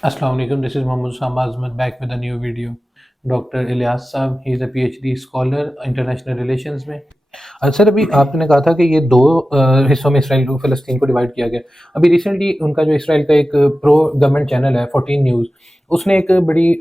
Assalamu alaikum. This is Mohammad Usama Azmat back with a new video. Doctor Ilyas صاحب ہی is a P H D scholar international relations میں. Sir ابھی آپ نے کہا تھا کہ یہ دو حصوں میں اسرائیل کو فلسطین کو ڈیوائڈ کیا گیا. ابھی ریسنٹلی ان کا جو اسرائیل کا ایک پرو گورنمنٹ چینل ہے 14 نیوز، اس نے ایک بڑی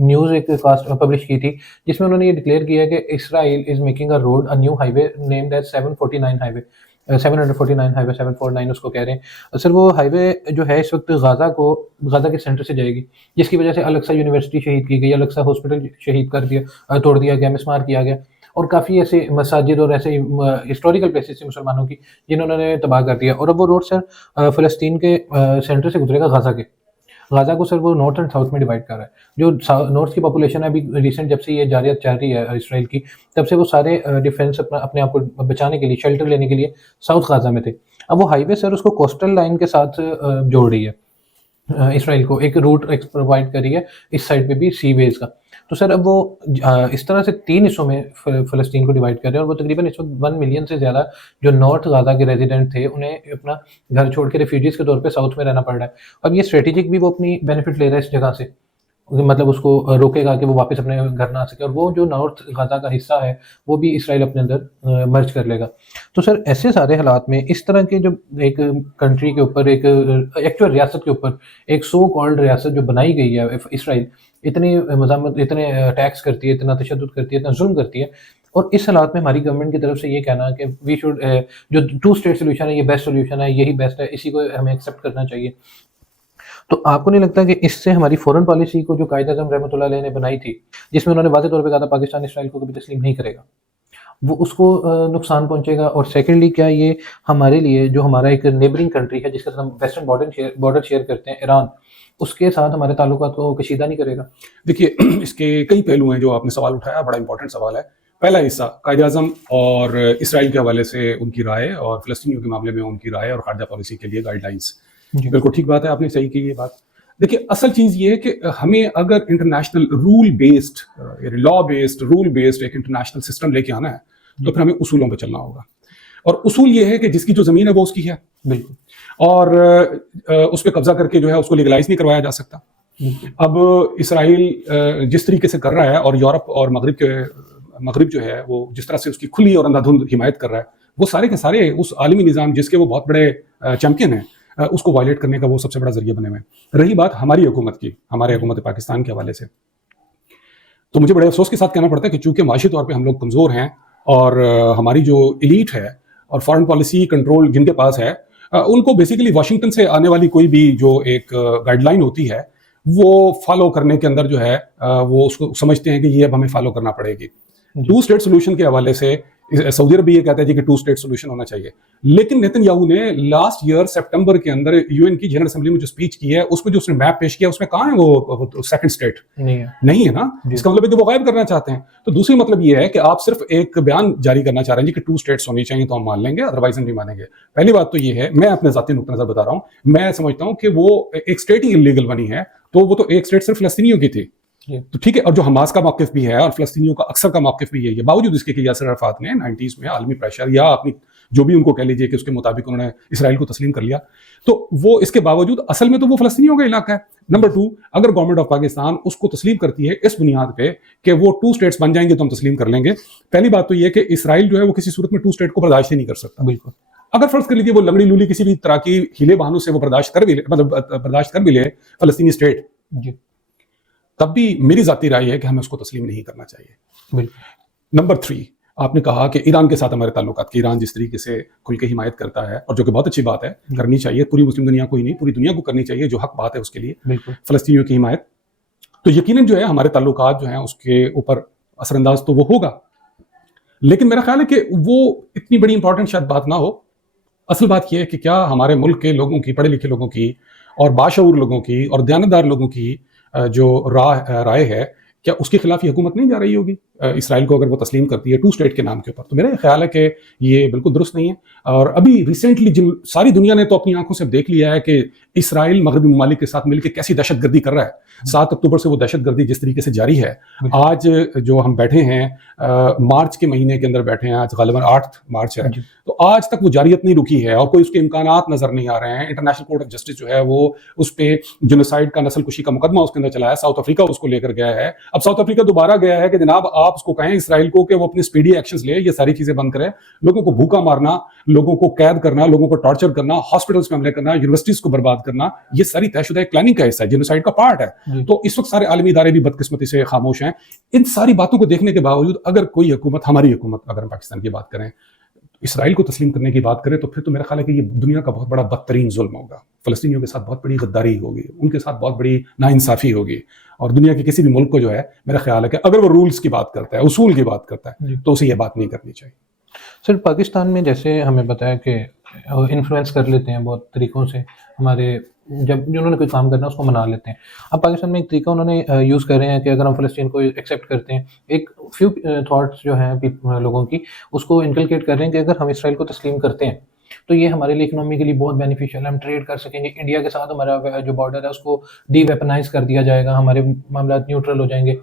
نیوز ایک کاسٹ پبلش کی تھی جس میں انہوں نے یہ ڈکلیئر کیا کہ Israel is making a road a new highway named as 749 highway 749 highway 749 اس کو کہہ رہے ہیں. سر وہ ہائی وے جو ہے اس وقت غازہ کے سینٹر سے جائے گی، جس کی وجہ سے الاقصی یونیورسٹی شہید کی گئی، الاقصی ہاسپٹل شہید کر دیا، توڑ دیا گیا، مسمار کیا گیا، اور کافی ایسے مساجد اور ایسے ہسٹوریکل پلیسز تھے مسلمانوں کی جنہوں نے تباہ کر دیا. اور اب وہ روڈ سر فلسطین کے سینٹر سے گزرے گا غازہ کو سر وہ نارتھ اینڈ ساؤتھ میں ڈیوائڈ کر رہا ہے. جو نارتھ کی پاپولیشن ہے ابھی ریسنٹ جب سے یہ جاریت چل رہی ہے اسرائیل کی، تب سے وہ سارے ڈیفینس اپنے آپ کو بچانے کے لیے، شیلٹر لینے کے لیے ساؤتھ غازہ میں تھے. اب وہ ہائی وے سر اس کو کوسٹل لائن کے ساتھ جوڑ رہی ہے، اسرائیل کو ایک روٹ پرووائڈ کر رہی ہے اس سائڈ پہ بھی سی ویز کا. تو سر اب وہ اس طرح سے 3 حصوں میں فلسطین کو ڈیوائڈ کر رہے ہیں، اور وہ تقریباً اس وقت 1 ملین سے زیادہ جو نارتھ غازہ کے ریزیڈنٹ تھے انہیں اپنا گھر چھوڑ کے ریفیوجیز کے طور پہ ساؤتھ میں رہنا پڑ رہا ہے. اب یہ اسٹریٹجک بھی وہ اپنی بینیفٹ لے رہا ہے اس جگہ سے، مطلب اس کو روکے گا کہ وہ واپس اپنے گھر نہ آ سکے، اور وہ جو نارتھ غازہ کا حصہ ہے وہ بھی اسرائیل اپنے اندر مرج کر لے گا. تو سر ایسے سارے حالات میں اس طرح کے جو ایک کنٹری کے اوپر، ایک ایکچوئل ریاست کے اوپر ایک سو کالڈ ریاست جو بنائی گئی ہے اسرائیل، اتنی مزاحمت، اتنے ٹیکس کرتی ہے، اتنا تشدد کرتی ہے، اتنا ظلم کرتی ہے، اور اس حالات میں ہماری گورنمنٹ کی طرف سے یہ کہنا کہ وی شوڈ جو 2 اسٹیٹ سولوشن ہے یہ بیسٹ سولوشن ہے، یہی بیسٹ ہے، اسی کو ہمیں ایکسیپٹ کرنا چاہیے. تو آپ کو نہیں لگتا کہ اس سے ہماری فورن پالیسی کو جو قائد اعظم رحمۃ اللہ علیہ نے بنائی تھی، جس میں انہوں نے واضح طور پہ کہا تھا پاکستان اسرائیل کو کبھی تسلیم نہیں کرے گا، وہ اس کو نقصان پہنچے گا؟ اور سیکنڈلی کیا یہ ہمارے لیے جو ہمارا ایک نیبرنگ کنٹری ہے جس کے ساتھ ہم ویسٹرن بارڈر شیئر کرتے ہیں، ایران، اس کے ساتھ ہمارے تعلقات کو کشیدہ نہیں کرے گا؟ دیکھیے اس کے کئی پہلو ہیں جو آپ نے سوال اٹھایا، بڑا امپورٹنٹ سوال ہے. پہلا حصہ قائد اعظم اور اسرائیل کے حوالے سے ان کی رائے، اور فلسطینیوں کے معاملے میں ان کی رائے اور خارجہ پالیسی کے لیے گائیڈ لائنس. بالکل ٹھیک بات ہے، آپ نے صحیح کی یہ بات. دیکھیے اصل چیز یہ ہے کہ ہمیں اگر انٹرنیشنل رول بیسڈ، لا بیسڈ، رول بیسڈ ایک انٹرنیشنل سسٹم لے کے آنا ہے تو پھر ہمیں اصولوں پہ چلنا ہوگا. اور اصول یہ ہے کہ جس کی جو زمین ہے وہ اس کی ہے، بالکل، اور اس پہ قبضہ کر کے جو ہے اس کو لیگلائز نہیں کروایا جا سکتا. اب اسرائیل جس طریقے سے کر رہا ہے، اور یورپ اور مغرب جو ہے وہ جس طرح سے اس کی کھلی اور اندھا دھند حمایت کر رہا ہے، وہ سارے کے سارے اس عالمی نظام جس کے وہ بہت بڑے چیمپئن ہیں، اس کو وائلیٹ کرنے کا وہ سب سے بڑا ذریعہ بنے ہوئے ہیں. رہی بات ہماری حکومت کی، ہمارے حکومت پاکستان کے حوالے سے، تو مجھے بڑے افسوس کے ساتھ کہنا پڑتا ہے کہ چونکہ معاشی طور پہ ہم لوگ کمزور ہیں، اور ہماری جو ایلیٹ ہے اور فارن پالیسی کنٹرول جن کے پاس ہے، ان کو بیسیکلی واشنگٹن سے آنے والی کوئی بھی جو ایک گائیڈ لائن ہوتی ہے وہ فالو کرنے کے اندر جو ہے وہ اس کو سمجھتے ہیں کہ یہ اب ہمیں فالو کرنا پڑے گی. 2 اسٹیٹ سولوشن کے حوالے سے سعودی عرب یہ کہتا ہے جی کہ 2 اسٹیٹ سولوشن ہونا چاہیے، لیکن نیتن یاہو نے لاسٹ ایئر سپٹمبر کے اندر یو این کی جنرل اسمبلی میں جو اسپیچ کی ہے اس میں جو اس نے میپ پیش کیا اس میں کہاں ہے وہ سیکنڈ اسٹیٹ؟ نہیں ہے نا. اس کا مطلب ہے کہ وہ غائب کرنا چاہتے ہیں. تو دوسری مطلب یہ ہے کہ آپ صرف ایک بیان جاری کرنا چاہ رہے ہیں جی کہ 2 اسٹیٹس ہونی چاہیے تو ہم مان لیں گے، ادروائز ہم نہیں مانیں گے. پہلی بات تو یہ ہے، میں اپنے ذاتی نقطہ نظر بتا رہا ہوں، میں سمجھتا ہوں کہ وہ ایک اسٹیٹ ہی انلیگل بنی ہے، تو وہ تو ایک اسٹیٹ صرف فلسطینیوں کی تھی، تو ٹھیک ہے. اور جو حماس کا موقف بھی ہے اور فلسطینیوں کا اکثر کا موقف بھی ہے، باوجود اس کے کہ یاسر عرفات نے 90s میں عالمی پریشر یا اپنی جو بھی ان کو کہہ لیجیے کہ اس کے مطابق انہوں نے اسرائیل کو تسلیم کر لیا، تو وہ اس کے باوجود اصل میں تو وہ فلسطینیوں کا علاقہ ہے. نمبر 2، اگر گورنمنٹ آف پاکستان اس کو تسلیم کرتی ہے اس بنیاد پہ کہ وہ 2 اسٹیٹس بن جائیں گے تو ہم تسلیم کر لیں گے، پہلی بات تو یہ کہ اسرائیل جو ہے وہ کسی صورت میں 2 اسٹیٹ کو برداشت ہی نہیں کر سکتا. بالکل. اگر فرض کر لیجیے وہ لنگڑی لولی کسی بھی طرح کی ہیلے بہانوں سے وہ برداشت کر بھی لے فلسطینی اسٹیٹ، تب بھی میری ذاتی رائے ہے کہ ہمیں اس کو تسلیم نہیں کرنا چاہیے. نمبر 3، آپ نے کہا کہ ایران کے ساتھ ہمارے تعلقات کی، ایران جس طریقے سے کھل کے حمایت کرتا ہے، اور جو کہ بہت اچھی بات ہے، کرنی چاہیے، پوری مسلم دنیا کو ہی نہیں پوری دنیا کو کرنی چاہیے، جو حق بات ہے اس کے لیے فلسطینیوں کی حمایت، تو یقیناً جو ہے ہمارے تعلقات جو ہیں اس کے اوپر اثر انداز تو وہ ہوگا. لیکن میرا خیال ہے کہ وہ اتنی بڑی امپورٹنٹ شاید بات نہ ہو. اصل بات یہ ہے کہ کیا ہمارے ملک کے لوگوں کی، پڑھے لکھے لوگوں کی اور باشعور لوگوں کی اور دیانتدار لوگوں کی جو رائے ہے، کیا اس کے خلاف یہ حکومت نہیں جا رہی ہوگی؟ اسرائیل کو اگر وہ تسلیم کرتی ہے 2 اسٹیٹ کے نام کے اوپر، تو میرا یہ خیال ہے کہ یہ بالکل درست نہیں ہے. اور ابھی ریسنٹلی جن ساری دنیا نے تو اپنی آنکھوں سے دیکھ لیا ہے کہ اسرائیل مغربی ممالک کے ساتھ مل کے کیسی دہشت گردی کر رہا ہے. 7 اکتوبر سے وہ دہشت گردی جس طریقے سے جاری ہے، آج جو ہم بیٹھے ہیں مارچ کے مہینے کے اندر بیٹھے ہیں، آج غالباً 8 مارچ ہے، تو آج تک وہ جاریت نہیں رکی ہے اور کوئی اس کے امکانات نظر نہیں آ رہے ہیں. انٹرنیشنل کورٹ آف جسٹس جو ہے وہ اس پہ جنوسائیڈ کا، نسل کشی کا مقدمہ اس کے اندر چلایا ہے. ساؤتھ افریقہ اس کو لے کر گیا ہے. اب ساؤتھ افریقہ دوبارہ گیا ہے کہ جناب آپ اس کو کہیں اسرائیل کو کہ وہ اپنی اسپیڈی ایکشنز لے، یہ ساری چیزیں بند کرے. لوگوں کو بھوکا مارنا، لوگوں کو قید کرنا، لوگوں کو ٹارچر کرنا، ہاسپٹلس میں حملے کرنا، یونیورسٹیز کو برباد کرنا، یہ ساری طے شدہ پلاننگ کا حصہ ہے، جنوسائیڈ کا پارٹ ہے. تو اس وقت سارے عالمی ادارے بھی بدقسمتی سے خاموش ہیں. ان ساری باتوں کو دیکھنے کے باوجود اگر کوئی حکومت، ہماری حکومت اگر ہم پاکستان کی بات کریں، اسرائیل کو تسلیم کرنے کی بات کرے، تو پھر تو میرا خیال ہے کہ یہ دنیا کا بہت بڑا بدترین ظلم ہوگا. فلسطینیوں کے ساتھ بہت بڑی غداری ہوگی، ان کے ساتھ بہت بڑی ناانصافی ہوگی. اور دنیا کے کسی بھی ملک کو جو ہے میرا خیال ہے کہ اگر وہ رولز کی بات کرتا ہے، اصول کی بات کرتا ہے، تو اسے یہ بات نہیں کرنی چاہیے. سر پاکستان میں جیسے ہمیں بتایا کہ انفلوئنس کر لیتے ہیں بہت طریقوں سے، ہمارے جب جنہوں نے کوئی کام کرنا ہے اس کو منا لیتے ہیں. اب پاکستان میں ایک طریقہ انہوں نے یوز کر رہے ہیں کہ اگر ہم فلسطین کو ایکسیپٹ کرتے ہیں، ایک فیو تھاٹس جو ہیں لوگوں کی اس کو انکلکیٹ کر رہے ہیں کہ اگر ہم اسرائیل کو تسلیم کرتے ہیں تو یہ ہمارے لیے اکنامی کے لیے بہت بینیفیشیل ہے، ہم ٹریڈ کر سکیں گے، انڈیا کے ساتھ ہمارا جو بارڈر ہے اس کو ڈی ویپنائز کر دیا جائے گا، ہمارے معاملات نیوٹرل ہو جائیں گے.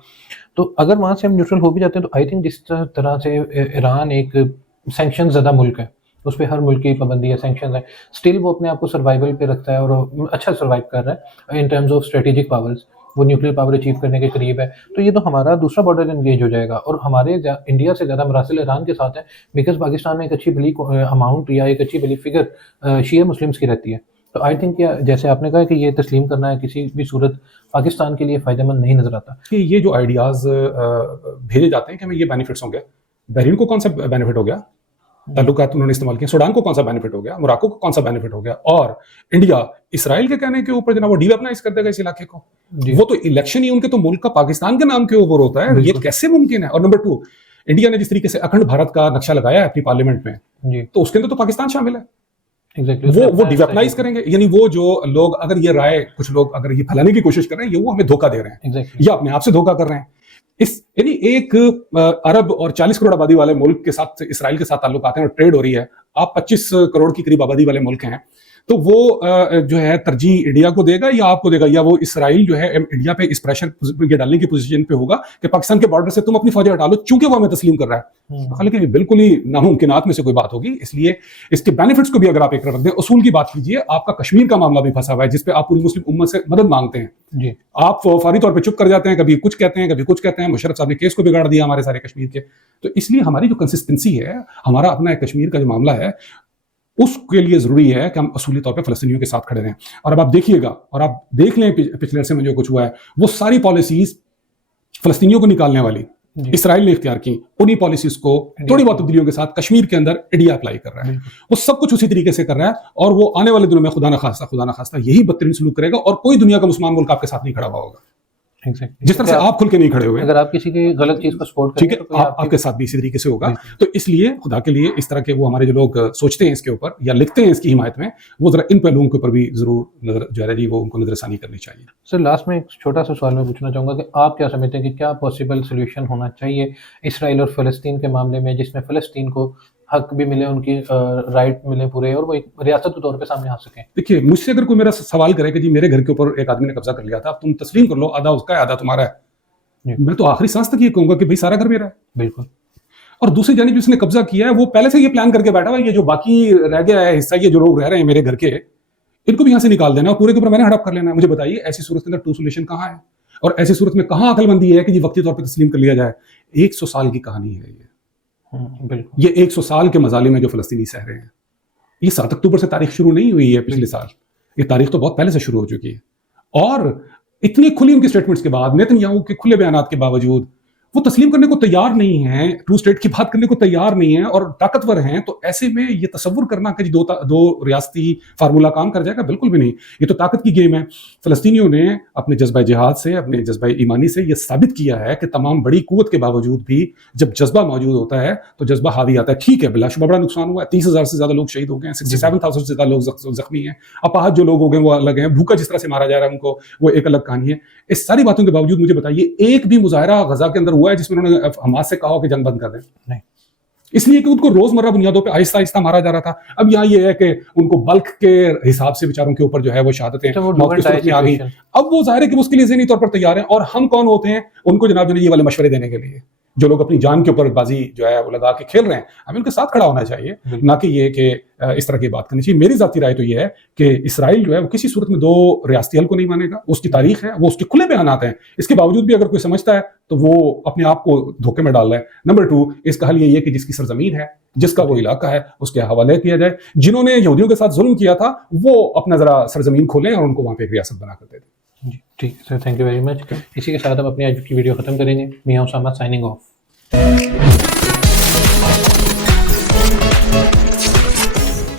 تو اگر وہاں سے ہم نیوٹرل ہو بھی جاتے ہیں تو آئی تھنک جس طرح سے ایران ایک سینکشن زدہ ملک ہے، اس پہ ہر ملک کی پابندی ہے، سینکشنز ہے، اسٹل وہ اپنے آپ کو سروائیول پہ رکھتا ہے اور اچھا سروائیو کر رہا ہے in terms of strategic powers, وہ نیوکلیر پاور اچیو کرنے کے قریب ہے. تو یہ تو ہمارا دوسرا بارڈر انگیج ہو جائے گا اور ہمارے انڈیا سے زیادہ مراسل ایران کے ساتھ ہے، بیکاز پاکستان میں ایک اچھی بلی اماؤنٹ یا ایک اچھی بلی فگر شیعہ مسلمس کی رہتی ہے. تو آئی تھنک جیسے آپ نے کہا کہ یہ تسلیم کرنا ہے کسی بھی صورت پاکستان کے لیے فائدہ مند نہیں نظر آتا. کہ یہ جو آئیڈیاز بھیجے جاتے ہیں کہ ہمیں یہ بینیفٹس ہوں گے، بحرین کو کون سا بینیفٹ ہو گیا، تعلقات انہوں نے استعمال کیے، سوڈان کو کون سا بینیفٹ ہو گیا، موراکو کو کون سا بینیفٹ ہو گیا، اور انڈیا اسرائیل کے کہنے کے اوپر جناب وہ ڈی ویپنائز کر دے گا اس علاقے کو. وہ تو الیکشن ہی ان کے تو ملک کا پاکستان کے نام کے اوپر ہوتا ہے، یہ کیسے ممکن ہے؟ اور نمبر 2، انڈیا نے جس طریقے سے اکھنڈ بھارت کا نقشہ لگایا ہے اپنی پارلیمنٹ میں، تو اس کے اندر تو پاکستان شامل ہے. وہ ڈی ویپنائز کریں گے، یعنی وہ جو لوگ اگر یہ رائے کچھ لوگ اگر یہ پھیلانے کی کوشش کر رہے ہیں، یہ وہ ہمیں دھوکہ دے رہے ہیں یا اپنے آپ سے دھوکہ کر رہے ہیں. یعنی ایک عرب اور 40 کروڑ آبادی والے ملک کے ساتھ اسرائیل کے ساتھ تعلقات ہیں اور ٹریڈ ہو رہی ہے، آپ 25 کروڑ کی قریب آبادی والے ملک ہیں، تو وہ جو ہے ترجیح انڈیا کو دے گا یا آپ کو دے گا، یا وہ اسرائیل جو ہے انڈیا پہ اس پریشر یہ ڈالنے کی پوزیشن پہ ہوگا کہ پاکستان کے بارڈر سے تم اپنی فوجیں ہٹا لو چونکہ وہ ہمیں تسلیم کر رہا ہے. حالانکہ یہ بالکل ہی ناممکنات میں سے کوئی بات ہوگی. اس لیے اس کے بینیفٹس کو بھی اگر آپ ایک طرف رکھ دیں، اصول کی بات کیجیے. آپ کا کشمیر کا معاملہ بھی پھنسا ہوا ہے جس پہ آپ پوری مسلم امت سے مدد مانگتے ہیں، آپ فوری طور پہ چپ کر جاتے ہیں، کبھی کچھ کہتے ہیں کبھی کچھ کہتے ہیں. مشرف صاحب نے کیس کو بگاڑ دیا ہمارے سارے کشمیر کے. تو اس لیے ہماری جو کنسسٹنسی ہے، ہمارا اپنا کشمیر کا جو معاملہ ہے، اس کے لیے ضروری ہے کہ ہم اصولی طور پہ فلسطینیوں کے ساتھ کھڑے رہیں. اور اب آپ دیکھیے گا اور آپ دیکھ لیں پچھلے عرصے میں جو کچھ ہوا ہے، وہ ساری پالیسیز فلسطینیوں کو نکالنے والی اسرائیل نے اختیار کی، انہی پالیسیز کو تھوڑی بہت تبدیلیوں کے ساتھ کشمیر کے اندر انڈیا اپلائی کر رہا ہے. وہ سب کچھ اسی طریقے سے کر رہا ہے اور وہ آنے والے دنوں میں خدا نخواستہ یہی بدترین سلوک کرے گا اور کوئی دنیا کا مسلمان ملک آپ کے ساتھ نہیں کھڑا ہوا ہوگا. جس طرح سے آپ کھل کے نہیں کھڑے ہوئے، اگر آپ کسی کی غلط چیز کو سپورٹ کریں تو آپ کے ساتھ بھی اسی طریقے سے ہوگا. تو اس لیے خدا کے لیے اس طرح کے وہ ہمارے جو لوگ سوچتے ہیں اس کے اوپر یا لکھتے ہیں اس کی حمایت میں، وہ ذرا ان پہلوؤں کے اوپر بھی ضرور نظر جو ہے وہ ان کو نظر ثانی کرنی چاہیے. سر لاسٹ میں ایک چھوٹا سا سوال میں پوچھنا چاہوں گا کہ آپ کیا سمجھتے ہیں کہ کیا پاسبل سولوشن ہونا چاہیے اسرائیل اور فلسطین کے معاملے میں، جس میں فلسطین کو حق بھی ملے، ان کی رائٹ ملے پورے، اور وہ ایک ریاست کے طور پہ سامنے آ سکیں؟ دیکھیے، مجھ سے اگر کوئی میرا سوال کرے کہ جی میرے گھر کے اوپر ایک آدمی نے قبضہ کر لیا تھا، اب تم تسلیم کر لو، آدھا اس کا ہے آدھا تمہارا ہے، میں تو آخری سانس تک یہ کہوں گا کہ بھائی سارا گھر میرا ہے. بالکل. اور دوسری جانب جس نے قبضہ کیا ہے وہ پہلے سے یہ پلان کر کے بیٹھا ہوا ہے، یہ جو باقی رہ گیا ہے حصہ، یہ جو لوگ رہ رہے ہیں میرے گھر کے، ان کو بھی یہاں سے نکال دینا اور پورے کے اوپر میں نے ہڑپ کر لینا ہے. مجھے بتائیے ایسی صورت کے اندر ٹو سولوشن کہاں ہے؟ اور ایسی صورت میں کہاں عقل مندی ہے کہ جی وقتی طور پہ تسلیم کر لیا جائے؟ 100 سال کی کہانی ہے یہ 100 سال کے مظالم ہیں جو فلسطینی سہ رہے ہیں. یہ 7 اکتوبر سے تاریخ شروع نہیں ہوئی ہے پچھلے سال، یہ تاریخ تو بہت پہلے سے شروع ہو چکی ہے. اور اتنی کھلی ان کی سٹیٹمنٹس کے بعد، نیتن یاہو کے کھلے بیانات کے باوجود وہ تسلیم کرنے کو تیار نہیں ہیں، ٹو اسٹیٹ کی بات کرنے کو تیار نہیں ہیں اور طاقتور ہیں. تو ایسے میں یہ تصور کرنا کہ دو ریاستی فارمولہ کام کر جائے گا، بالکل بھی نہیں. یہ تو طاقت کی گیم ہے. فلسطینیوں نے اپنے جذبہ جہاد سے، اپنے جذبہ ایمانی سے یہ ثابت کیا ہے کہ تمام بڑی قوت کے باوجود بھی جب جذبہ موجود ہوتا ہے تو جذبہ حاوی آتا ہے. ٹھیک ہے، بلا شبہ بڑا نقصان ہوا ہے، 30,000 سے زیادہ لوگ شہید ہو گئے ہیں، 67,000 سے زیادہ لوگ زخمی ہیں، اپاہج جو لوگ ہو گئے وہ الگ ہیں، بھوکا جس طرح سے مارا جا رہا ہے ان کو وہ ایک الگ کہانی ہے. اس ساری باتوں کے باوجود مجھے بتائیے ایک بھی مظاہرہ غزہ کے اندر ہوا ہے جس میں انہوں نے حماس سے کہا ہو کہ جنگ بند کر دیں؟ نہیں. اس لیے کہ ان کو روزمرہ بنیادوں پہ آہستہ آہستہ مارا جا رہا تھا. اب یہاں یہ ہے کہ ان کو بلک کے حساب سے بیچاروں کے اوپر جو ہے وہ شہادتیں موت کی صورت میں آ گئی. اب وہ ظاہر ہے کہ اس کے لیے ذہنی طور پر تیار ہیں. اور ہم کون ہوتے ہیں ان کو جناب یہ والے مشورے دینے کے لیے؟ جو لوگ اپنی جان کے اوپر بازی جو ہے وہ لگا کے کھیل رہے ہیں, ہمیں ان کے ساتھ کھڑا ہونا چاہیے, نہ کہ یہ کہ اس طرح کی بات کرنی چاہیے. میری ذاتی رائے تو یہ ہے کہ اسرائیل جو ہے وہ کسی صورت میں 2 ریاستی حل کو نہیں مانے گا. اس کی تاریخ ہے, وہ اس کے کھلے بیانات ہیں. اس کے باوجود بھی اگر کوئی سمجھتا ہے تو وہ اپنے آپ کو دھوکے میں ڈال رہا ہے. نمبر 2, اس کا حل یہ ہے کہ جس کی سرزمین ہے, جس کا وہ علاقہ ہے, اس کے حوالے کیا جائے. جنہوں نے یہودیوں کے ساتھ ظلم کیا تھا وہ اپنا ذرا سرزمین کھولیں اور ان کو وہاں پہ ایک ریاست بنا کر دے دیں. جی ٹھیک ہے سر, تھینک یو ویری مچ. اسی کے ساتھ ہم اپنی آج کی ویڈیو ختم کریں گے. میاں اسامہ سائننگ آف.